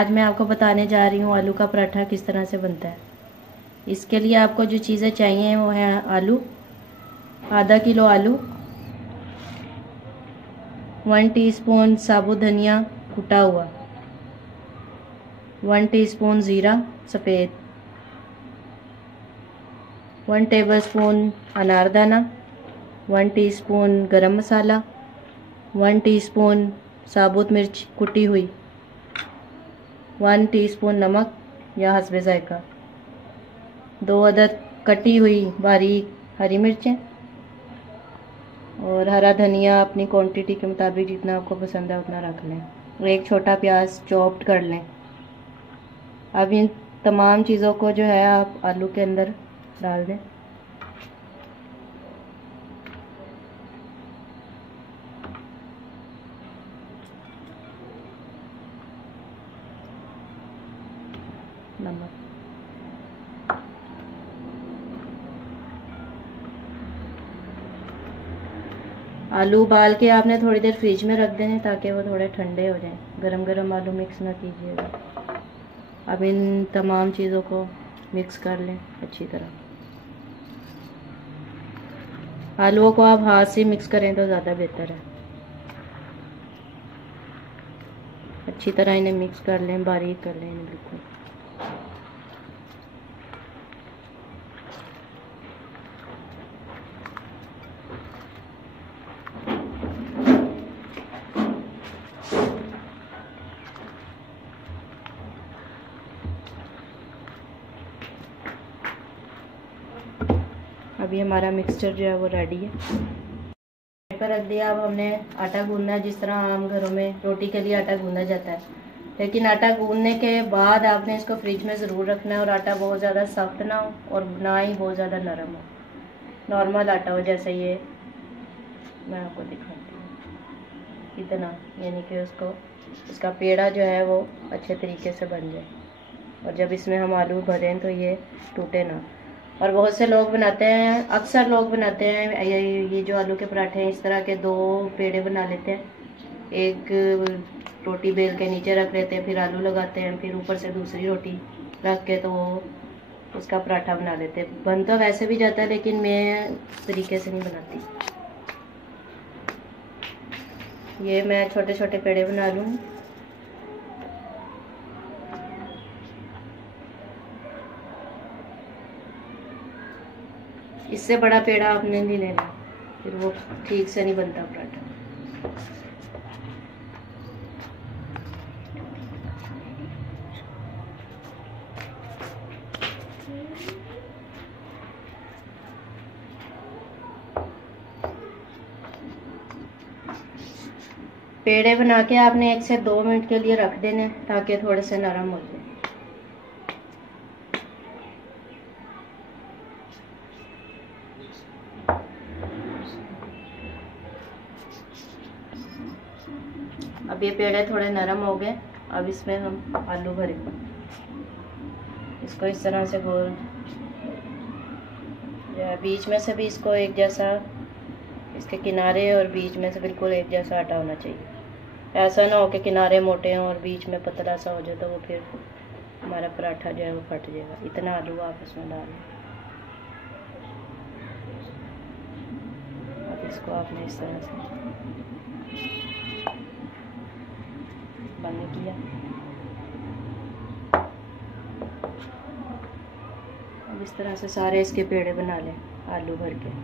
आज मैं आपको बताने जा रही हूँ आलू का पराठा किस तरह से बनता है। इसके लिए आपको जो चीज़ें चाहिए वो है आलू, आधा किलो आलू, 1 टीस्पून साबुत धनिया कुटा हुआ, 1 टीस्पून ज़ीरा सफ़ेद, 1 टेबलस्पून अनारदाना, 1 टीस्पून गरम मसाला, 1 टीस्पून साबुत मिर्च कुटी हुई, 1 टीस्पून नमक या हस्बे जायका, 2 अदद कटी हुई बारीक हरी मिर्चें और हरा धनिया अपनी क्वांटिटी के मुताबिक जितना आपको पसंद है उतना रख लें, और 1 छोटा प्याज चॉप्ड कर लें। अब इन तमाम चीज़ों को जो है आप आलू के अंदर डाल दें। नमक, आलू उबाल के आपने थोड़ी देर फ्रिज में रख देने ताकि वो थोड़े ठंडे हो जाएं। गरम गरम आलू मिक्स ना कीजिएगा। अब इन तमाम चीज़ों को मिक्स कर लें अच्छी तरह। आलूओं को आप हाथ से मिक्स करें तो ज़्यादा बेहतर है। अच्छी तरह इन्हें मिक्स कर लें, बारीक कर लें इन्हें बिल्कुल। अभी हमारा मिक्सचर जो है वो रेडी है। पर रख दिया। अब हमने आटा गूंदना है जिस तरह आम घरों में रोटी के लिए आटा गूंदा जाता है, लेकिन आटा गूंदने के बाद आपने इसको फ्रिज में ज़रूर रखना है और आटा बहुत ज़्यादा सख्त ना हो और ना ही बहुत ज़्यादा नरम हो। नॉर्मल आटा हो जैसे ये मैं आपको दिखाती हूँ, इतना, यानी कि उसका पेड़ा जो है वो अच्छे तरीके से बन जाए और जब इसमें हम आलू भरें तो ये टूटे ना। और बहुत से लोग बनाते हैं, अक्सर लोग बनाते हैं ये जो आलू के पराठे हैं, इस तरह के 2 पेड़े बना लेते हैं। एक रोटी बेल के नीचे रख लेते हैं, फिर आलू लगाते हैं, फिर ऊपर से दूसरी रोटी रख के तो वो उसका पराठा बना लेते हैं। बन तो वैसे भी जाता है लेकिन मैं इस तरीके से नहीं बनाती। ये मैं छोटे छोटे पेड़े बना लूँगी। इससे बड़ा पेड़ा आपने नहीं लेना, फिर वो ठीक से नहीं बनता पराठा। पेड़े बना के आपने 1 से 2 मिनट के लिए रख देने ताकि थोड़े से नरम हो जाए। अब ये पेड़े थोड़े नरम हो गए। अब इसमें हम आलू भरेंगे। इसको इस तरह से गोल, बीच में से भी इसको एक जैसा, इसके किनारे और बीच में से बिल्कुल एक जैसा आटा होना चाहिए। ऐसा ना हो कि किनारे मोटे हों और बीच में पतला सा हो जाए तो वो फिर हमारा पराठा जो है वो फट जाएगा। इतना आलू आप इसमें डालें। अब इसको आपने इस तरह से बंद किया। अब इस तरह से सारे इसके पेड़े बना लें आलू भर के।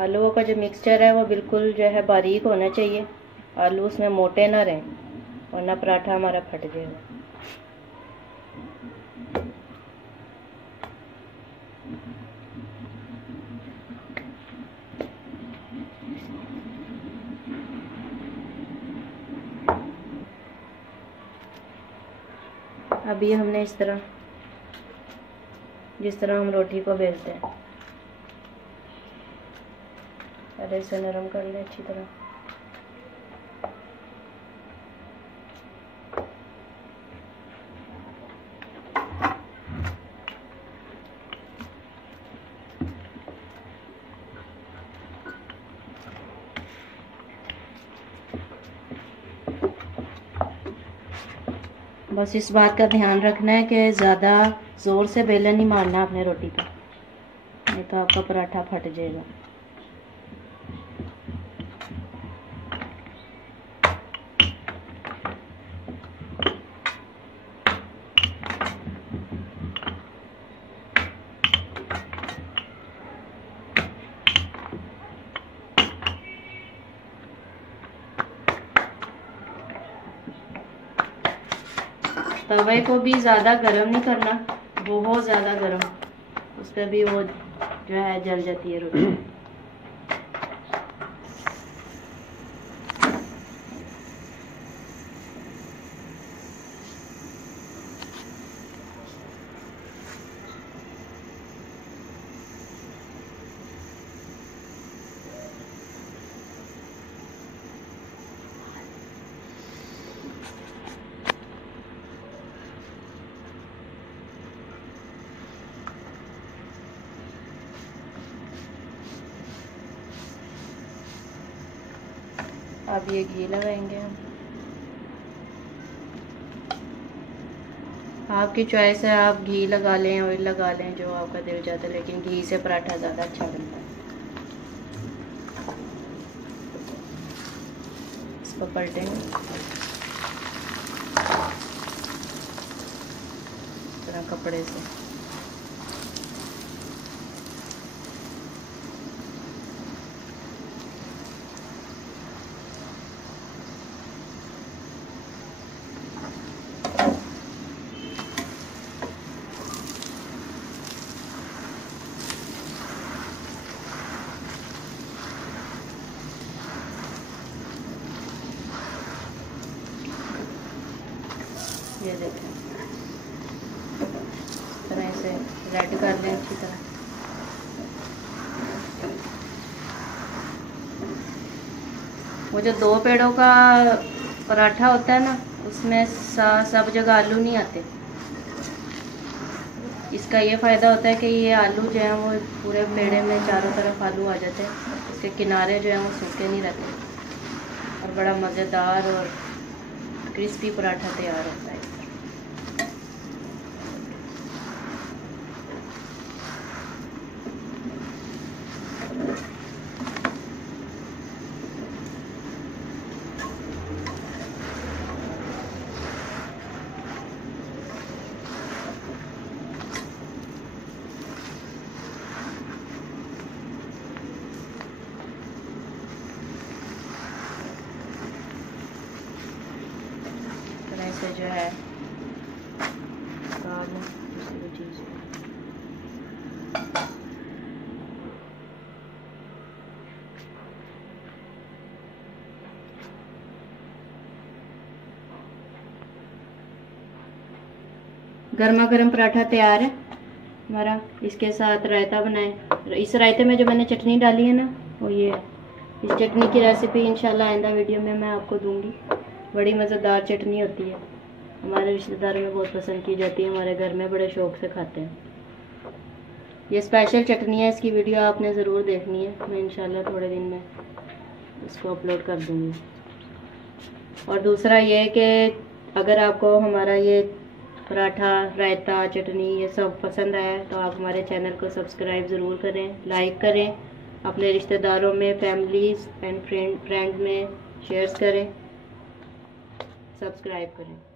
आलूओं का जो मिक्सचर है वो बिल्कुल जो है बारीक होना चाहिए। आलू उसमें मोटे ना रहें वरना पराठा हमारा फट जाएगा। अभी हमने इस तरह जिस तरह हम रोटी को बेलते हैं। पहले इसे नरम कर लें अच्छी तरह। बस इस बात का ध्यान रखना है कि ज़्यादा ज़ोर से बेलन नहीं मारना अपने रोटी पे, नहीं तो आपका पराठा फट जाएगा। तवे को भी ज़्यादा गर्म नहीं करना, बहुत ज़्यादा गर्म, उसका भी वो जो है जल जाती है रोटी। अब ये घी लगाएंगे हम। आपकी चॉइस है, आप घी लगा लें, ऑयल लगा लें, जो आपका दिल चाहता है, लेकिन घी से पराठा ज़्यादा अच्छा बनता है। इसको पलटेंगे इस तरह कपड़े से। ये देखें, इस तरह से रेड कर लें अच्छी तरह। वो जो 2 पेड़ों का पराठा होता है ना, उसमें सब जगह आलू नहीं आते। इसका ये फ़ायदा होता है कि ये आलू जो है वो पूरे पेड़े में चारों तरफ आलू आ जाते हैं, इसके किनारे जो है वो सूखे नहीं रहते और बड़ा मज़ेदार और क्रिस्पी पराठा तैयार होता है। से जो है काम दूसरी चीज़ गर्मा गर्म पराठा तैयार है हमारा। इसके साथ रायता बनाए। इस रायते में जो मैंने चटनी डाली है ना, वो ये है। इस चटनी की रेसिपी इंशाल्लाह आइंदा वीडियो में मैं आपको दूंगी। बड़ी मज़ेदार चटनी होती है, हमारे रिश्तेदारों में बहुत पसंद की जाती है, हमारे घर में बड़े शौक़ से खाते हैं। ये स्पेशल चटनी है, इसकी वीडियो आपने ज़रूर देखनी है। मैं इंशाल्लाह थोड़े दिन में इसको अपलोड कर दूँगी। और दूसरा ये कि अगर आपको हमारा ये पराठा, रायता, चटनी ये सब पसंद आया तो आप हमारे चैनल को सब्सक्राइब ज़रूर करें, लाइक करें, अपने रिश्तेदारों में, फैमिलीज़ एंड फ्रेंड में शेयर करें, सब्सक्राइब करें।